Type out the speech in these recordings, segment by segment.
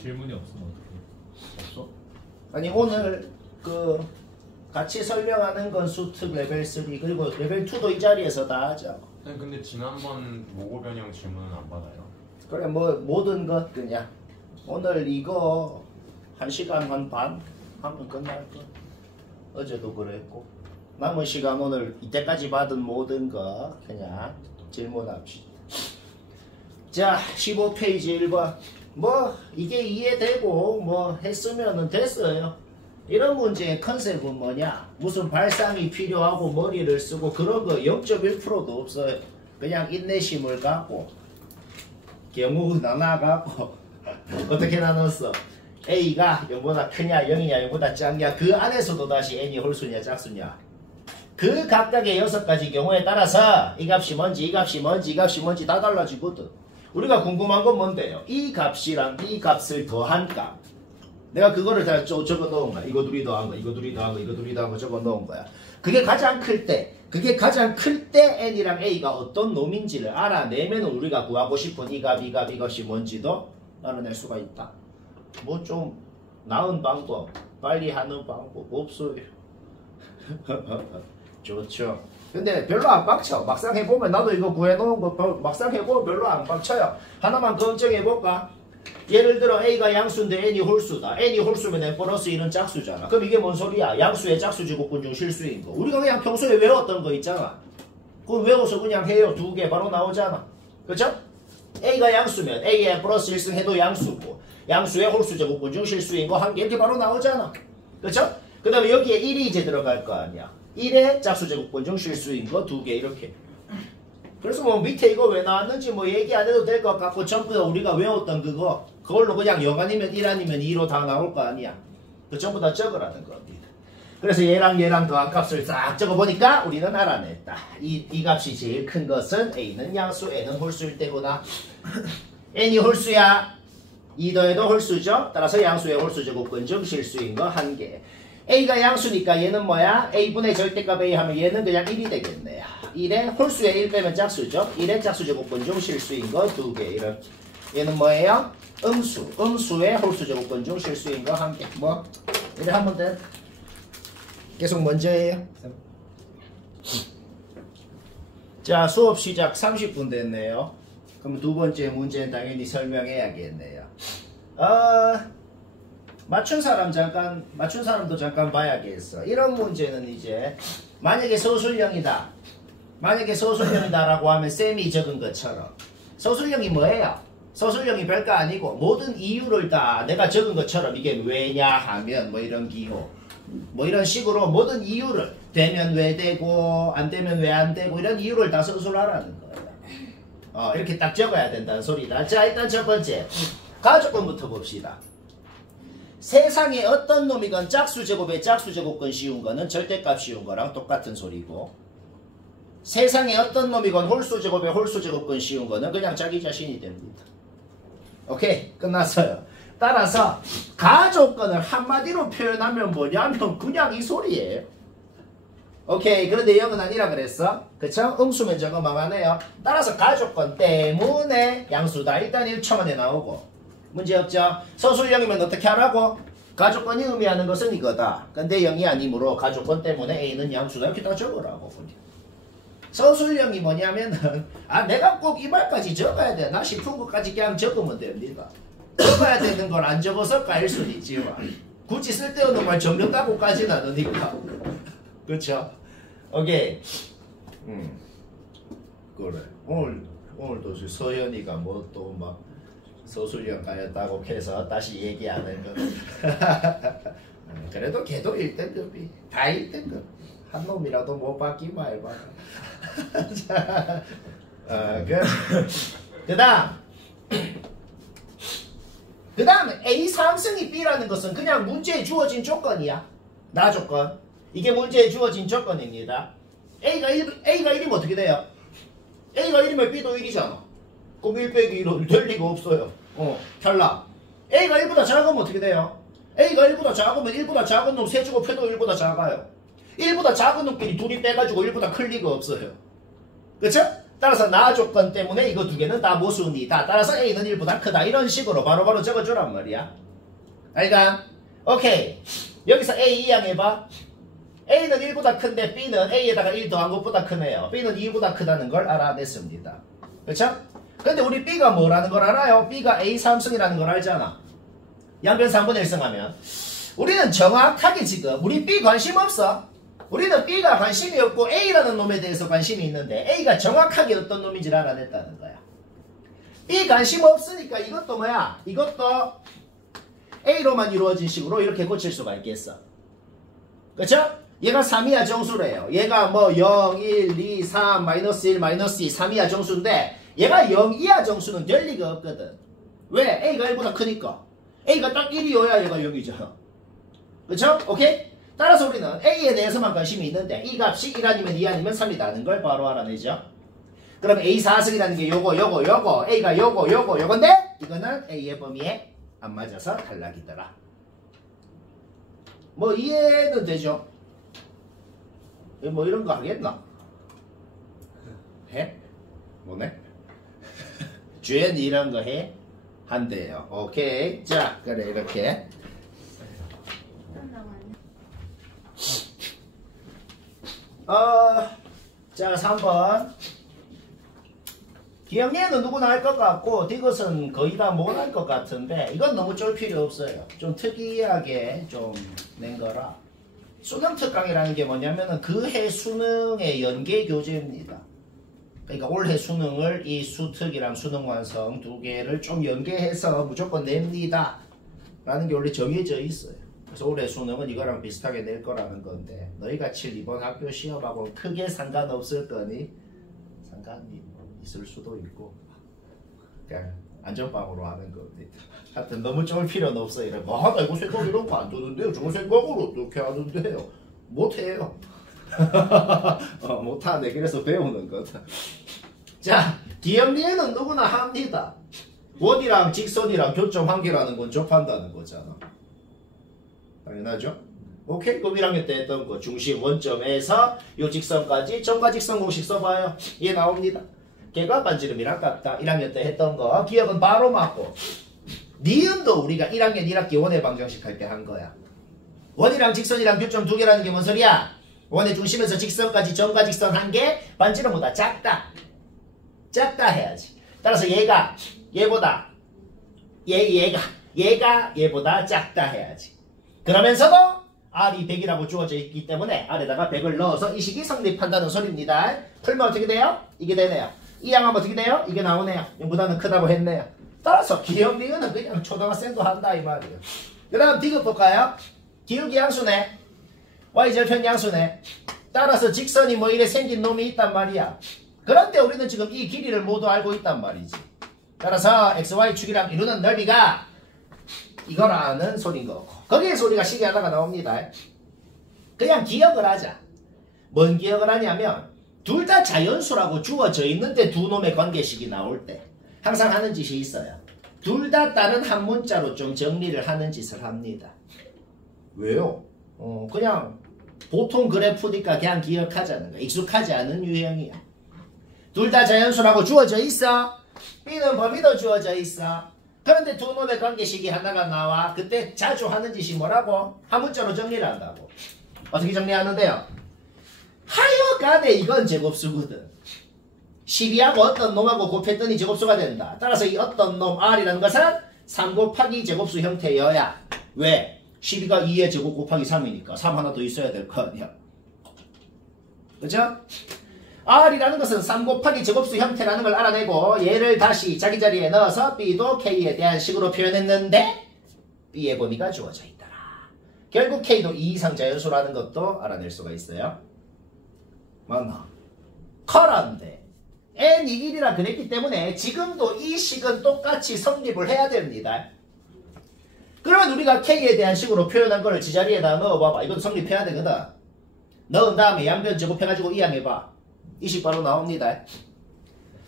질문이 없으면 어떡해? 없어? 아니 오늘 그 같이 설명하는 건 수특 레벨 3 그리고 레벨 2도 이 자리에서 다 하자. 아니 근데 지난번 모고 변형 질문은 안 받아요? 그래 뭐 모든 것 그냥 오늘 이거 1시간 한 반 하면 끝날 거. 어제도 그랬고 남은 시간 오늘 이때까지 받은 모든 거 그냥 질문합시다. 자 15페이지 1번 뭐 이게 이해되고 뭐 했으면은 됐어요. 이런 문제의 컨셉은 뭐냐? 무슨 발상이 필요하고 머리를 쓰고 그런 거 0.1%도 없어요. 그냥 인내심을 갖고 경우 나눠갖고 어떻게 나눴어? A가 0보다 크냐 0이냐 0보다 작냐 그 안에서도 다시 N이 홀수냐 짝수냐 그 각각의 6가지 경우에 따라서 이 값이 뭔지 이 값이 뭔지 이 값이 뭔지 다 달라지거든. 우리가 궁금한 건 뭔데요? 이 값이랑 이 값을 더한 값 내가 그거를 다 적어 놓은 거야. 이거 둘이 더한 거 이거 둘이 더한 거 이거 둘이 더한 거 적어 놓은 거야. 그게 가장 클 때 N이랑 A가 어떤 놈인지를 알아내면 우리가 구하고 싶은 이 값, 이 값, 이것이 뭔지도 알아낼 수가 있다. 뭐 좀 나은 방법, 빨리 하는 방법 없어요. 좋죠. 근데 별로 안 빡쳐. 막상 해보면 나도 이거 구해놓은 거 막상 해보면 별로 안 빡쳐요. 하나만 검증해볼까? 예를 들어 A가 양수인데 N이 홀수다. N이 홀수면 N 플러스 1은 짝수잖아. 그럼 이게 뭔 소리야? 양수의 짝수제곱근 중 실수인 거. 우리가 그냥 평소에 외웠던 거 있잖아. 그거 외워서 그냥 해요. 2개 바로 나오잖아. 그쵸? A가 양수면 A에 N 플러스 1승 해도 양수고 양수의 홀수제곱근 중 실수인 거 1개 이렇게 바로 나오잖아. 그쵸? 그 다음에 여기에 1이 이제 들어갈 거 아니야. 1의 짝수제곱근 중 실수인 거 2개 이렇게. 그래서 뭐 밑에 이거 왜 나왔는지 뭐 얘기 안 해도 될 것 같고 전부 다 우리가 외웠던 그걸로 그냥 0 아니면 1 아니면 2로 다 나올 거 아니야. 그 전부 다 적으라는 겁니다. 그래서 얘랑 더한 값을 싹 적어보니까 우리는 알아냈다. 이 값이 제일 큰 것은 A는 양수, N은 홀수일 때구나. N이 홀수야. 2 더해도 홀수죠. 따라서 양수의 홀수제곱근 중 실수인 거 1개. A가 양수니까 얘는 뭐야? A분의 절대값 A 하면 얘는 그냥 1이 되겠네. 1에 홀수에 1 빼면 짝수죠. 1의 짝수제곱근 중 실수인 거 2개 이렇게. 얘는 뭐예요? 음수의 홀수제곱근 중 실수인 거 1개. 뭐 이래 하면 돼. 계속 먼저 해요. 자 수업 시작 30분 됐네요. 그럼 두 번째 문제는 당연히 설명해야겠네요. 맞춘 사람도 잠깐 봐야겠어. 이런 문제는 이제 만약에 서술형이다 라고 하면 쌤이 적은 것처럼 서술형이 뭐예요? 서술형이 별거 아니고 모든 이유를 다 내가 적은 것처럼 이게 왜냐 하면 뭐 이런 기호 뭐 이런 식으로 모든 이유를 되면 왜 되고 안 되면 왜 안 되고 이런 이유를 다 서술하라는 거예요. 이렇게 딱 적어야 된다는 소리다. 자 일단 첫 번째 가족권부터 봅시다. 세상에 어떤 놈이건 짝수제곱에 짝수제곱근 씌운 거는 절대값 씌운 거랑 똑같은 소리고 세상에 어떤 놈이건 홀수제곱에 홀수제곱근 씌운 거는 그냥 자기 자신이 됩니다. 오케이 끝났어요. 따라서 가족권을 한마디로 표현하면 뭐냐면 그냥 이 소리예요. 오케이 그런데 0은 아니라 그랬어. 그쵸? 음수면 저거 망하네요. 따라서 가족권 때문에 양수다. 일단 1초만에 나오고 문제없죠? 서술형이면 어떻게 하라고? 가족권이 의미하는 것은 이거다. 근데 0이 아니므로 가족권 때문에 A는 양수다. 이렇게 다 적으라고. 서술형이 뭐냐면은 내가 꼭 이 말까지 적어야 돼. 나 싶은 것까지 그냥 적으면 됩니다. 적어야 되는 걸 안 적어서 까일 수는 있지만 굳이 쓸데없는 말 적는다고까지는 않으니까. 그쵸? 오케이. 그래. 오늘도 서연이가 뭐 또 막 서술형 가였다고 해서 다시 얘기하는 거. 그래도 걔도 1등급이 다 1등급. 한 놈이라도 못 받기만 해봐. 자, 그 다음 A 3승이 B라는 것은 그냥 문제에 주어진 조건이야. 나 조건. 이게 문제에 주어진 조건입니다. A가 1이면 어떻게 돼요? A가 1이면 B도 1이잖아. 그럼 1 빼기 1은 될 리가 없어요. 탈락. A가 1보다 작으면 어떻게 돼요? A가 1보다 작으면 1보다 작은 놈 세제곱 해도 1보다 작아요. 1보다 작은 놈끼리 둘이 빼가지고 1보다 클 리가 없어요. 그쵸? 따라서 나 조건 때문에 이거 두 개는 다 모순이다. 따라서 A는 1보다 크다. 이런 식으로 바로바로 적어주란 말이야. 알까? 오케이. 여기서 A 이항해봐. A는 1보다 큰데 B는 A에다가 1 더한 것보다 크네요. B는 2보다 크다는 걸 알아냈습니다. 그렇죠? 근데 우리 B가 뭐라는 걸 알아요? B가 A 3승이라는 걸 알잖아. 양변 3분의 1승하면. 우리는 정확하게 지금 우리 B 관심 없어. 우리는 B가 관심이 없고 A라는 놈에 대해서 관심이 있는데 A가 정확하게 어떤 놈인지를 알아냈다는 거야. B 관심 없으니까 이것도 뭐야? 이것도 A로만 이루어진 식으로 이렇게 고칠 수가 있겠어. 그렇죠? 얘가 3이야 정수래요. 얘가 뭐 0, 1, 2, 3, 마이너스 1, 마이너스 2, 3이야 정수인데 얘가 0 이하 정수는 될 리가 없거든. 왜? A가 1보다 크니까. A가 딱 1이어야 얘가 0이잖아. 그렇죠? 오케이? 따라서 우리는 A에 대해서만 관심이 있는데 이 값이 1 아니면 2 아니면 3이라는 걸 바로 알아내죠. 그럼 A 4승이라는 게 요거 A가 요건데 이거는 A의 범위에 안 맞아서 탈락이더라. 뭐 이해는 되죠? 뭐 이런 거 하겠나? 해? 뭐네? 주연 이런 거 해? 한대요. 오케이. 자, 그래 이렇게. 자 3번. 기억리에는 누구나 할 것 같고 디귿은 거의 다 못 할 것 같은데 이건 너무 쫄 필요 없어요. 좀 특이하게 좀 낸 거라. 수능 특강이라는 게 뭐냐면은 그 해 수능의 연계 교재입니다. 그러니까 올해 수능을 이 수특이랑 수능 완성 두 개를 좀 연계해서 무조건 냅니다 라는 게 원래 정해져 있어요. 그래서 올해 수능은 이거랑 비슷하게 낼 거라는 건데 너희가 칠 이번 학교 시험하고는 크게 상관없을 거니 상관이 있을 수도 있고 그냥 안전빵으로 하는 겁니다. 하여튼 너무 쫄 필요는 없어요. 이러고 나 이거 생각 이런 거 안 되는데요. 저거 생각으로 어떻게 하는데요. 못해요. 못하네. 그래서 배우는 거다. 자, 기억리에는 누구나 합니다. 원이랑 직선이랑 교점 한계라는 건 접한다는 거잖아. 당연하죠? 오케이? 그럼 1학년 때 했던 거 중심 원점에서 요 직선까지 점과 직선 공식 써봐요. 이해 나옵니다. 개가 반지름이랑 같다. 1학년 때 했던 거 기억은 바로 맞고 니은도 우리가 1학년 1학기 원의 방정식 할 때 한 거야. 원이랑 직선이랑 교점 두 개라는 게 뭔 소리야? 원의 중심에서 직선까지 점과 직선 한 개 반지름보다 작다. 작다 해야지. 따라서 얘가 얘보다 얘가 얘보다 작다 해야지. 그러면서도 R이 100이라고 주어져 있기 때문에 R에다가 100을 넣어서 이 식이 성립한다는 소리입니다. 풀면 어떻게 돼요? 이게 되네요. 이 양하면 어떻게 돼요? 이게 나오네요. 0보다는 크다고 했네요. 따라서 기억 니은은 그냥 초등학생도 한다 이 말이에요. 그 다음 디귿 볼까요? 기울기 양수네. Y절편 양수네. 따라서 직선이 뭐 이래 생긴 놈이 있단 말이야. 그런데 우리는 지금 이 길이를 모두 알고 있단 말이지. 따라서 XY축이랑 이루는 넓이가 이거라는 소린 거고 거기에서 우리가 식이 하나가 나옵니다. 그냥 기억을 하자. 뭔 기억을 하냐면 둘 다 자연수라고 주어져 있는데 두 놈의 관계식이 나올 때 항상 하는 짓이 있어요. 둘 다 다른 한 문자로 좀 정리를 하는 짓을 합니다. 왜요? 그냥 보통 그래프니까 그냥 기억하자는 거야. 익숙하지 않은 유형이야. 둘 다 자연수라고 주어져 있어. B는 범위도 주어져 있어. 그런데 두 놈의 관계식이 하나가 나와. 그때 자주 하는 짓이 뭐라고? 한 문자로 정리를 한다고. 어떻게 정리하는데요? 하여간에 이건 제곱수거든. 12하고 어떤 놈하고 곱했더니 제곱수가 된다. 따라서 이 어떤 놈 R이라는 것은 3 곱하기 제곱수 형태여야. 왜? 12가 2의 제곱 곱하기 3이니까 3 하나 더 있어야 될 거 아니야. 그죠? R이라는 것은 3 곱하기 제곱수 형태라는 걸 알아내고 얘를 다시 자기 자리에 넣어서 B도 K에 대한 식으로 표현했는데 B의 범위가 주어져 있더라. 결국 K도 2 이상 자연수라는 것도 알아낼 수가 있어요. 맞나? 커런데 N이 1이라 그랬기 때문에 지금도 이 식은 똑같이 성립을 해야 됩니다. 그러면 우리가 K에 대한 식으로 표현한 거를 지자리에다 넣어봐봐. 이것도 성립해야 되거든. 넣은 다음에 양변 제곱해가지고 이항해봐. 이 식 바로 나옵니다.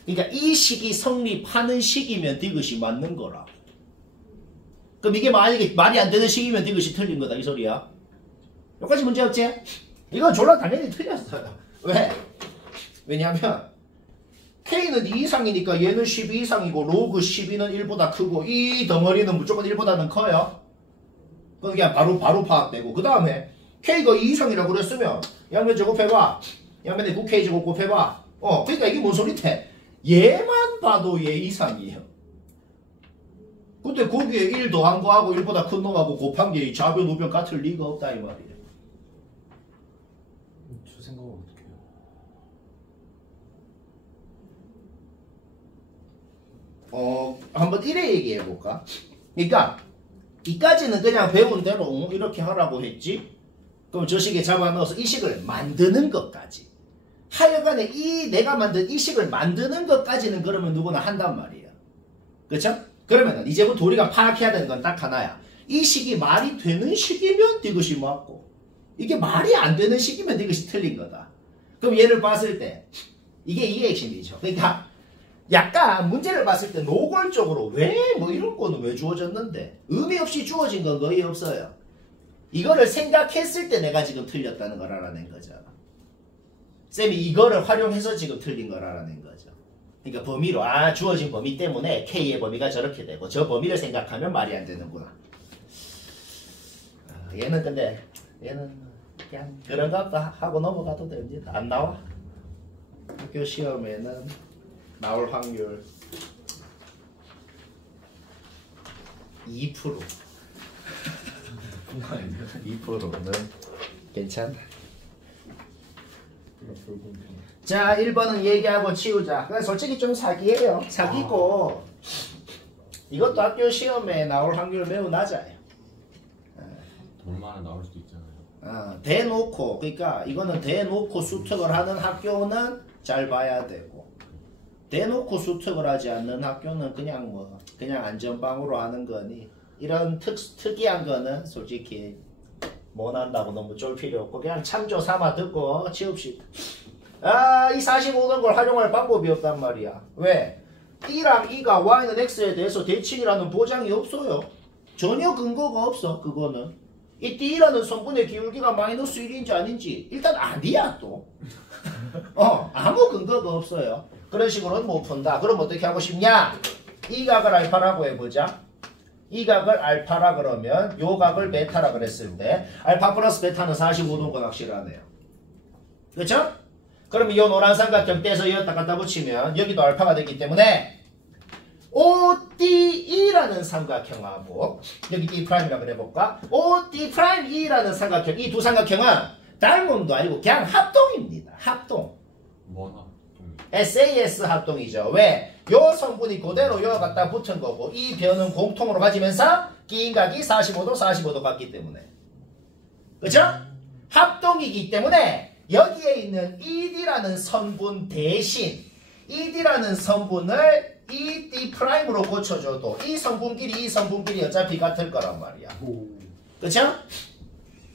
그러니까 이 식이 성립하는 식이면 디귿이 맞는 거라. 그럼 이게 만약에 말이 안 되는 식이면 디귿이 틀린 거다 이 소리야. 여기까지 문제 없지? 이건 졸라 당연히 틀렸어요. 왜? 왜냐하면 K는 2 이상이니까 얘는 12 이상이고 로그 12는 1보다 크고 이 덩어리는 무조건 1보다는 커요. 그냥 바로 파악되고 그 다음에 K가 2 이상이라고 그랬으면 양면 제곱해봐. 양면에 9K 제곱 곱해봐. 그러니까 이게 뭔 소리태? 얘만 봐도 얘 이상이에요. 근데 거기에 1 더한 거하고 1보다 큰 놈하고 곱한 게 좌변 우변 같을 리가 없다 이 말이에요. 저 생각을 어떻게 해요? 한번 이래 얘기해 볼까? 그러니까 이까지는 그냥 배운 대로 이렇게 하라고 했지. 그럼 저 식에 잡아넣어서 이 식을 만드는 것까지. 하여간에 이 내가 만든 이 식을 만드는 것까지는 그러면 누구나 한단 말이에요. 그렇죠? 그러면은 이제부터 우리가 파악해야 되는 건 딱 하나야. 이 식이 말이 되는 식이면 이것이 맞고 이게 말이 안 되는 식이면 이것이 틀린 거다. 그럼 얘를 봤을 때 이게 이해 핵심이죠. 그러니까 약간 문제를 봤을 때 노골적으로 왜 뭐 이런 거는 왜 주어졌는데 의미 없이 주어진 건 거의 없어요. 이거를 생각했을 때 내가 지금 틀렸다는 걸 알아낸 거죠. 쌤이 이거를 활용해서 지금 틀린 걸 알아낸 거죠. 그러니까 범위로 주어진 범위 때문에 K의 범위가 저렇게 되고 저 범위를 생각하면 말이 안 되는구나. 얘는 근데 얘는 그냥 그런가 보다 하고 넘어가도 됩니다. 안 나와. 학교 시험에는 나올 확률 2%. 2%는 괜찮아. 자, 1번은 얘기하고 치우자. 그냥 솔직히 좀 사기예요. 사기고 이것도 학교 시험에 나올 확률 매우 낮아요. 얼마나 나올 수도 있잖아요. 대놓고 그러니까 이거는 대놓고 수특을 하는 학교는 잘 봐야 되고 대놓고 수특을 하지 않는 학교는 그냥 안전방으로 하는 거니 이런 특이한 거는 솔직히 못 한다고 너무 쫄 필요 없고 그냥 참조 삼아 듣고 치웁시다. 이 45던 걸 활용할 방법이 없단 말이야. 왜? D랑 E가 Y는 X에 대해서 대칭이라는 보장이 없어요. 전혀 근거가 없어. 그거는 이 D라는 성분의 기울기가 마이너스 1인지 아닌지 일단 아니야 또. 아무 근거가 없어요. 그런 식으로는 못 푼다. 그럼 어떻게 하고 싶냐? 이 각을 알파라고 해보자. 이 각을 알파라 그러면 요 각을 베타라 그랬을 때 알파 플러스 베타는 45도인 건 확실하네요. 그렇죠? 그럼 이 노란 삼각형 떼서 여기다 갖다 붙이면 여기도 알파가 되기 때문에 ODE라는 삼각형하고 여기 D'라고 해볼까? OD'E라는 삼각형 이 두 삼각형은 닮음도 아니고 그냥 합동입니다. 합동. 뭔 합동? SAS 합동이죠. 왜? 요 성분이 그대로 요 갖다 붙은 거고 이 변은 공통으로 가지면서 기인각이 45도 같기 때문에. 그렇죠? 합동이기 때문에 여기에 있는 ED라는 성분 대신 ED라는 성분을 ED'으로 고쳐줘도 이 성분끼리 어차피 같을 거란 말이야. 그렇죠?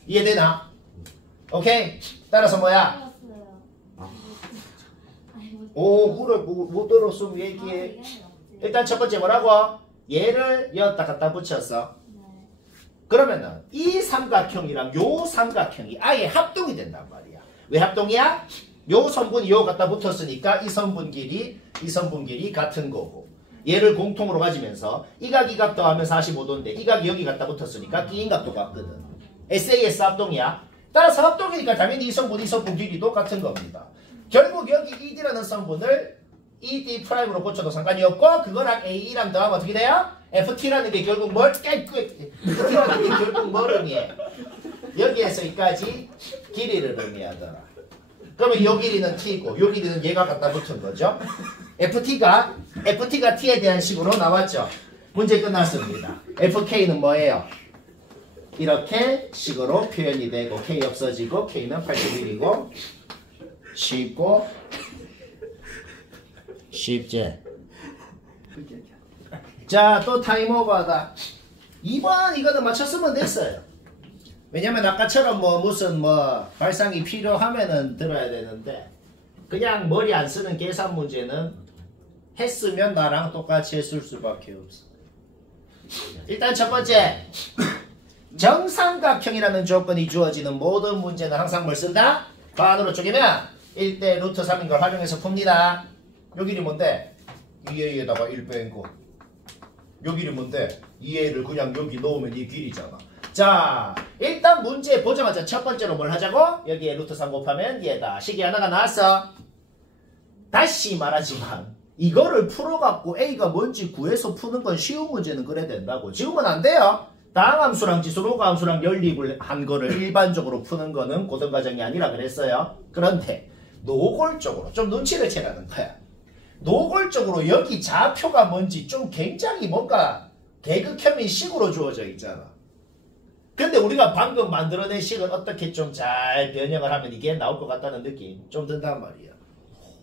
이해되나? 오케이? 따라서 뭐야? 그래 못 들었으면 얘기해. 일단 첫 번째 뭐라고? 얘를 여기다 갖다 붙였어. 그러면은 이 삼각형이랑 요 삼각형이 아예 합동이 된단 말이야. 왜 합동이야? 요 성분이 요 갖다 붙었으니까 이 성분끼리 같은 거고 얘를 공통으로 가지면서 이 각 더하면 45도인데 이 각이 여기 갖다 붙었으니까 끼인각도 같거든. SAS 합동이야. 따라서 합동이니까 당연히 이 성분끼리도 같은 겁니다. 결국 여기 ED라는 성분을 ED'으로 고쳐도 상관이 없고 그거랑 AE랑 더하면 어떻게 돼요? FT라는 게 결국 FT라는 게 결국 뭘 의미해? 여기에서 여기까지 길이를 의미하더라. 그러면 요 길이는 T고 요 길이는 얘가 갖다 붙은 거죠. FT가 T에 대한 식으로 나왔죠. 문제 끝났습니다. FK는 뭐예요? 이렇게 식으로 표현이 되고 K 없어지고 K는 81이고 쉽고 쉽지. 자, 또 타임오버다. 2번 이거는 맞췄으면 됐어요. 왜냐면 아까처럼 무슨 발상이 필요하면은 들어야 되는데 그냥 머리 안 쓰는 계산 문제는 했으면 나랑 똑같이 했을 수밖에 없어. 일단 첫 번째 정삼각형이라는 조건이 주어지는 모든 문제는 항상 뭘 쓴다? 반으로 쪼개면 1대 루트 3인 걸 활용해서 풉니다. 요 길이 뭔데? 2a에다가 1 뺀 거. 요 길이 뭔데? 2a를 그냥 여기 넣으면 이 길이잖아. 자, 일단 문제 보자마자 첫 번째로 뭘 하자고? 여기에 루트 3 곱하면 얘다. 식이 하나가 나왔어. 다시 말하지만 이거를 풀어갖고 a가 뭔지 구해서 푸는 건 쉬운 문제는 그래 된다고. 지금은 안 돼요. 다항함수랑 지수로가함수랑 연립을 한 거를 일반적으로 푸는 거는 고등과정이 아니라 그랬어요. 그런데 노골적으로 좀 눈치를 채라는 거야. 노골적으로 여기 좌표가 뭔지 좀 굉장히 뭔가 개그혐의 식으로 주어져 있잖아. 근데 우리가 방금 만들어낸 식을 어떻게 좀 잘 변형을 하면 이게 나올 것 같다는 느낌 좀 든단 말이야.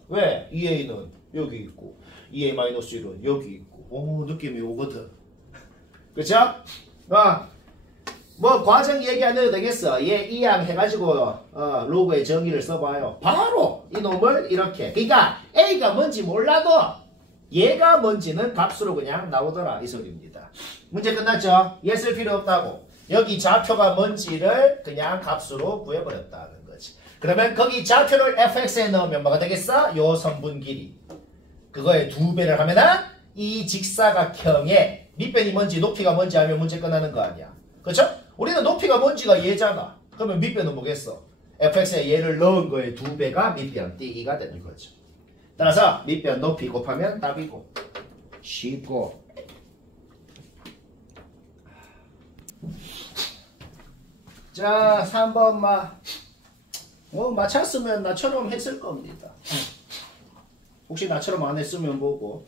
왜? 2a는 여기 있고 2a-1은 여기 있고 오 느낌이 오거든. 그쵸? 뭐 과정 얘기 안 해도 되겠어. 얘 이항 해가지고 로그에 정의를 써봐요. 바로 이놈을 이렇게. 그러니까 a가 뭔지 몰라도 얘가 뭔지는 값으로 그냥 나오더라 이 소리입니다. 문제 끝났죠? 얘 쓸 필요 없다고. 여기 좌표가 뭔지를 그냥 값으로 구해버렸다는 거지. 그러면 거기 좌표를 fx에 넣으면 뭐가 되겠어? 요 선분 길이. 그거에 2배를 하면은 이 직사각형의 밑변이 뭔지 높이가 뭔지 알면 문제 끝나는 거 아니야. 그쵸? 우리는 높이가 뭔지가 얘잖아. 그러면 밑변은 뭐겠어? fx에 얘를 넣은 거에 2배가 밑변 띄기가 되는 거죠. 따라서 밑변 높이 곱하면 답이고 쉽고. 자 3번 맞췄으면 나처럼 했을 겁니다. 혹시 나처럼 안 했으면 뭐고.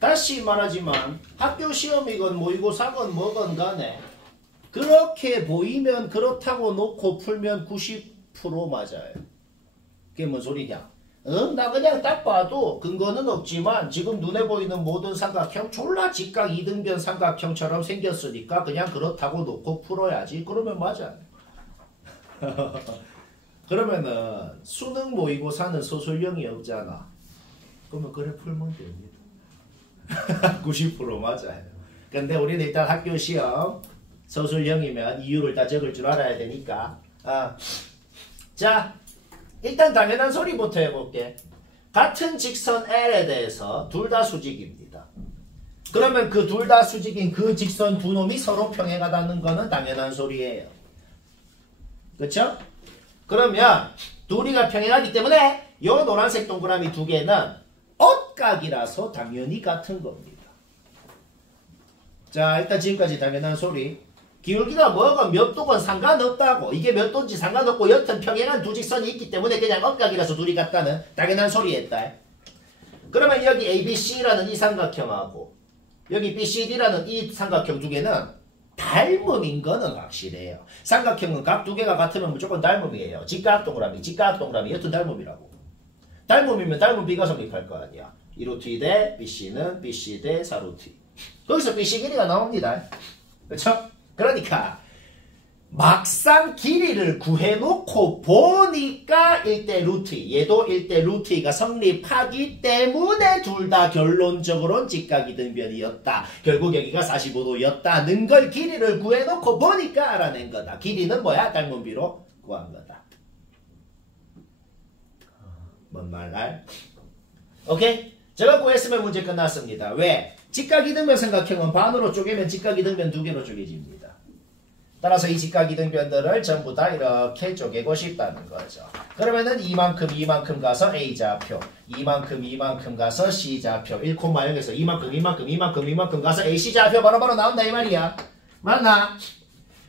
다시 말하지만 학교 시험이건 모의고사건 뭐건 간에 그렇게 보이면 그렇다고 놓고 풀면 90% 맞아요. 그게 뭔 소리냐? 나 그냥 딱 봐도 근거는 없지만 지금 눈에 보이는 모든 삼각형 졸라 직각 이등변 삼각형처럼 생겼으니까 그냥 그렇다고 놓고 풀어야지. 그러면 맞아요. 그러면은 수능 모의고사는 소설형이 없잖아. 그러면 그래 풀면 됩니다. 90% 맞아요. 근데 우리는 일단 학교 시험 소설형이면 이유를 다 적을 줄 알아야 되니까. 자, 일단 당연한 소리부터 해볼게. 같은 직선 L에 대해서 둘 다 수직입니다. 그러면 그 둘 다 수직인 그 직선 두 놈이 서로 평행하다는 거는 당연한 소리예요. 그쵸? 그러면 둘이가 평행하기 때문에 이 노란색 동그라미 두 개는 억각이라서 당연히 같은 겁니다. 자, 일단 지금까지 당연한 소리. 기울기가 뭐건 몇 도건 상관없다고. 이게 몇 도인지 상관없고 여튼 평행한 두 직선이 있기 때문에 그냥 억각이라서 둘이 같다는 당연한 소리였다. 그러면 여기 ABC라는 이 삼각형하고 여기 BCD라는 이 삼각형 두 개는 닮음인 거는 확실해요. 삼각형은 각 두 개가 같으면 무조건 닮음이에요. 직각 동그라미, 직각 동그라미 여튼 닮음이라고. 닮음이면 닮음 B가 성립할 거 아니야. 2루트 2 대 BC는 BC 대 4루트 2. 거기서 BC 길이가 나옵니다. 그렇죠? 그러니까 막상 길이를 구해놓고 보니까 1대 루트 2, 얘도 1대 루트 2가 성립하기 때문에 둘 다 결론적으로는 직각이등변이었다. 결국 여기가 45도였다는 걸 길이를 구해놓고 보니까 알아낸 거다. 길이는 뭐야? 닮은 B로 구한 거다. 뭔 말 알? 오케이? 제가 구했으면 문제 끝났습니다. 왜? 직각이등변 삼각형은 반으로 쪼개면 직각이등변 두 개로 쪼개집니다. 따라서 이 직각이등변들을 전부 다 이렇게 쪼개고 싶다는 거죠. 그러면은 이만큼 가서 A좌표, 이만큼 가서 C좌표, 1,0에서 이만큼 가서 AC좌표 바로바로 나온다 이 말이야. 맞나?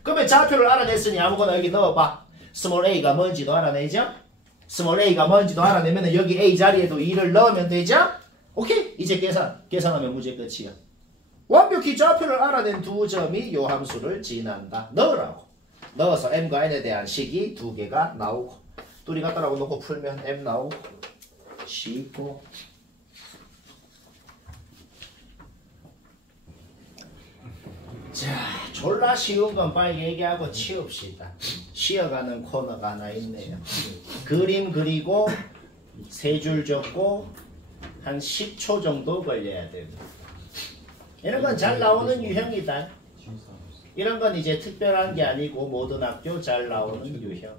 그러면 좌표를 알아냈으니 아무거나 여기 넣어봐. 스몰 a가 뭔지도 알아내죠? 스몰 a가 뭔지도 알아내면 여기 A 자리에도 2를 넣으면 되죠? 오케이? 이제 계산하면 문제 끝이야. 완벽히 좌표를 알아낸 두 점이 요 함수를 지난다. 넣으라고. 넣어서 m과 n에 대한 식이 두 개가 나오고 둘이 같다라고 놓고 풀면 m 나오고 쉽고. 자, 졸라 쉬운 건 빨리 얘기하고 치웁시다. 쉬어가는 코너가 하나 있네요. 그림 그리고 세 줄 적고 한 10초 정도 걸려야 됩니다. 이런 건 잘 나오는 유형이다. 이런 건 이제 특별한 게 아니고 모든 학교 잘 나오는 유형.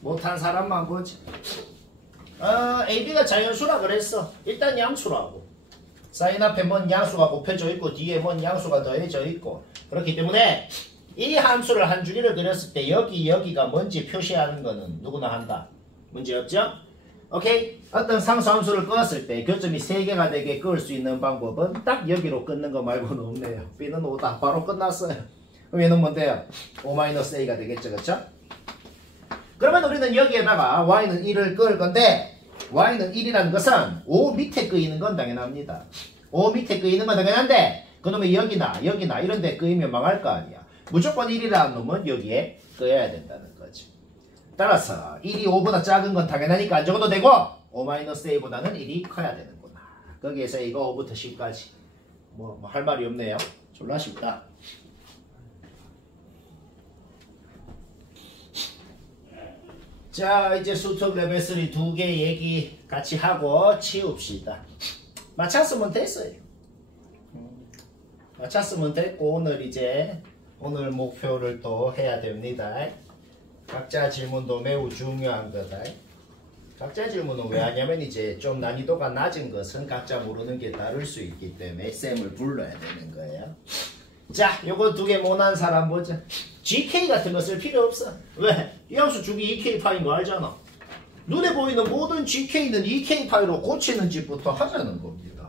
못한 사람만 보지. AB가 자연수라 그랬어. 일단 양수라고. 사인 앞에 뭔 양수가 곱해져 있고 뒤에 뭔 양수가 더해져 있고 그렇기 때문에 이 함수를 한 줄기를 그렸을 때 여기가 뭔지 표시하는 거는 누구나 한다. 문제 없죠? 오케이? 어떤 상수함수를 끄었을 때 교점이 3개가 되게 끄을 수 있는 방법은 딱 여기로 끊는 거 말고는 없네요. B는 5다. 바로 끝났어요. 그럼 얘는 뭔데요? 5-A가 되겠죠. 그렇죠? 그러면 우리는 여기에다가 Y는 1을 끄을 건데 Y는 1이라는 것은 5 밑에 끄이는 건 당연합니다. 5 밑에 끄이는 건 당연한데 그놈이 여기나 이런 데 끄이면 망할 거 아니야. 무조건 1이라는 놈은 여기에 끄여야 된다는 거지. 따라서 1이 5보다 작은 건 당연하니까 안 적어도 되고 5-A보다는 1이 커야 되는구나. 거기에서 이거 5부터 10까지 뭐 할 말이 없네요. 졸라 쉽다. 자 이제 수특 레벨 3 2개 얘기 같이 하고 치웁시다. 맞췄으면 됐어요. 맞췄으면 됐고 오늘 목표를 또 해야 됩니다. 각자 질문도 매우 중요한 거다. 각자 질문은 왜 하냐면 이제 좀 난이도가 낮은 것은 각자 모르는 게 다를 수 있기 때문에 쌤을 불러야 되는 거예요. 자 요거 2개 못한 사람 보자. GK 같은 거 쓸 필요 없어. 왜? 이 함수 주기 2K 파인 거 알잖아. 눈에 보이는 모든 GK는 2K 파이로 고치는 짓부터 하자는 겁니다.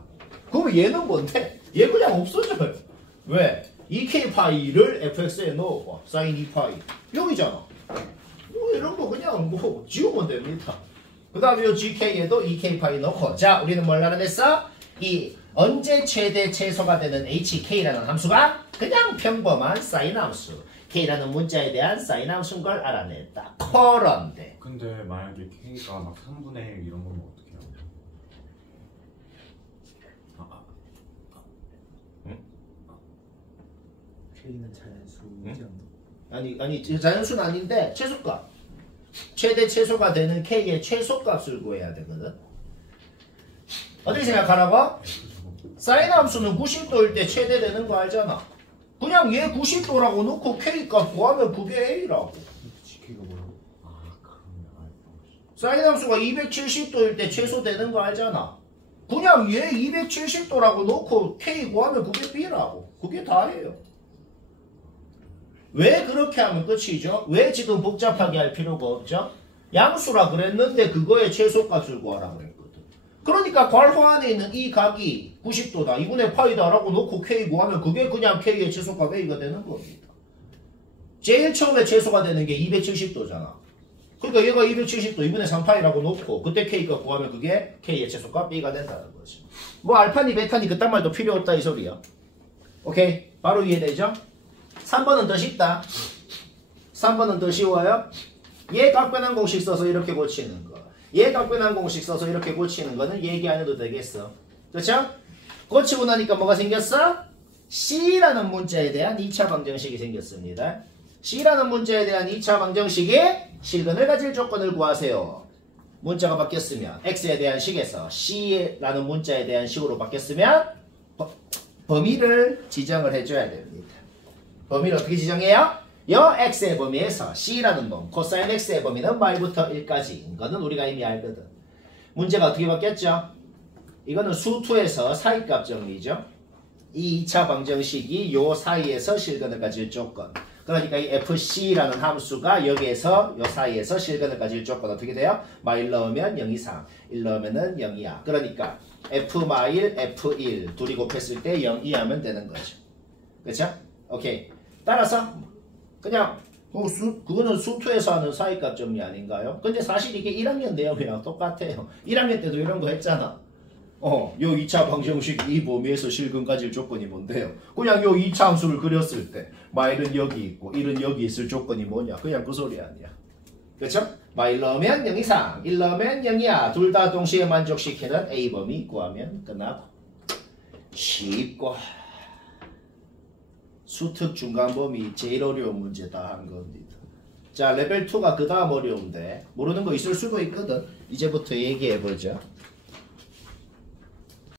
그럼 얘는 뭔데? 얘 그냥 없어져요. 왜? 2K 파이를 fx에 넣어봐. 사인 2파이. 여기잖아. 이런 거 그냥 지우면 됩니다. 그 다음에 이 GK에도 2K 파이 넣고. 자, 우리는 뭘 알아냈어? 이 언제 최대 최소가 되는 HK라는 함수가 그냥 평범한 사인 함수. K라는 문자에 대한 사인 함수인 걸 알아냈다. 그런데 근데 만약에 K가 막 3분의 1 이런 거면 어떻게 해요? K는 자연수이지 않나? 아니 자연수는 아닌데 최소값. 최대 최소가 되는 K의 최소값을 구해야 되거든. 어떻게 생각하라고? 사인 함수는 90도일 때 최대 되는 거 알잖아. 그냥 얘 90도라고 놓고 K값 구하면 그게 A라고. GK가 뭐라고? 그러면 사인 함수가 270도일 때 최소 되는 거 알잖아. 그냥 얘 270도라고 놓고 K 구하면 그게 B라고. 그게 다예요. 왜 그렇게 하면 끝이죠? 왜 지금 복잡하게 할 필요가 없죠? 양수라 그랬는데 그거의 최소값을 구하라 그랬거든. 그러니까 괄호 안에 있는 이 각이 90도다. 2분의 파이다라고 놓고 K 구하면 그게 그냥 K의 최소값 A가 되는 겁니다. 제일 처음에 최소가 되는 게 270도잖아. 그러니까 얘가 270도 2분의 3파이라고 놓고 그때 K값 구하면 그게 K의 최소값 B가 된다는 거지. 뭐 알파니 베타니 그딴 말도 필요 없다 이 소리야. 오케이? 바로 이해되죠? 3번은 더 쉽다. 3번은 더 쉬워요. 얘 각변환 공식 써서 이렇게 고치는 거. 얘 각변환 공식 써서 이렇게 고치는 거는 얘기 안 해도 되겠어. 그렇죠? 고치고 나니까 뭐가 생겼어? C라는 문자에 대한 2차 방정식이 생겼습니다. C라는 문자에 대한 2차 방정식이 실근을 가질 조건을 구하세요. 문자가 바뀌었으면 X에 대한 식에서 C라는 문자에 대한 식으로 바뀌었으면 범위를 지정을 해줘야 됩니다. 범위를 어떻게 지정해요? 여 x의 범위에서 c라는 놈, 코사인 x의 범위는 말부터 1까지인 거는 우리가 이미 알거든. 문제가 어떻게 바뀌었죠? 이거는 수2에서 사이값 정리죠. 이 2차 방정식이 요 사이에서 실근을 가질 조건. 그러니까 이 fc라는 함수가 여기에서 요 사이에서 실근을 가질 조건 어떻게 돼요? 마1 넣으면 0 이상, 1 넣으면은 0이야. 그러니까 f-1, f1 둘이 곱했을 때 0 이하면 되는 거죠. 그렇죠? 오케이. 따라서 그냥 그거는 수2에서 하는 사이값 정리 아닌가요? 근데 사실 이게 1학년 내용이랑 똑같아요. 1학년 때도 이런 거 했잖아. 요 2차 방정식 이 범위에서 실근 가질 조건이 뭔데요? 그냥 요 2차 함수를 그렸을 때 마일은 여기 있고 1은 여기 있을 조건이 뭐냐? 그냥 그 소리 아니야. 그렇죠? 마일 넣으면 0 이상, 1 넣으면 0이야. 둘 다 동시에 만족시키는 A 범위 구하면 끝나고. 쉽고 수특 중간 범위 제일 어려운 문제 다 한 겁니다. 자, 레벨 2가 그 다음 어려운데 모르는 거 있을 수도 있거든. 이제부터 얘기해보죠.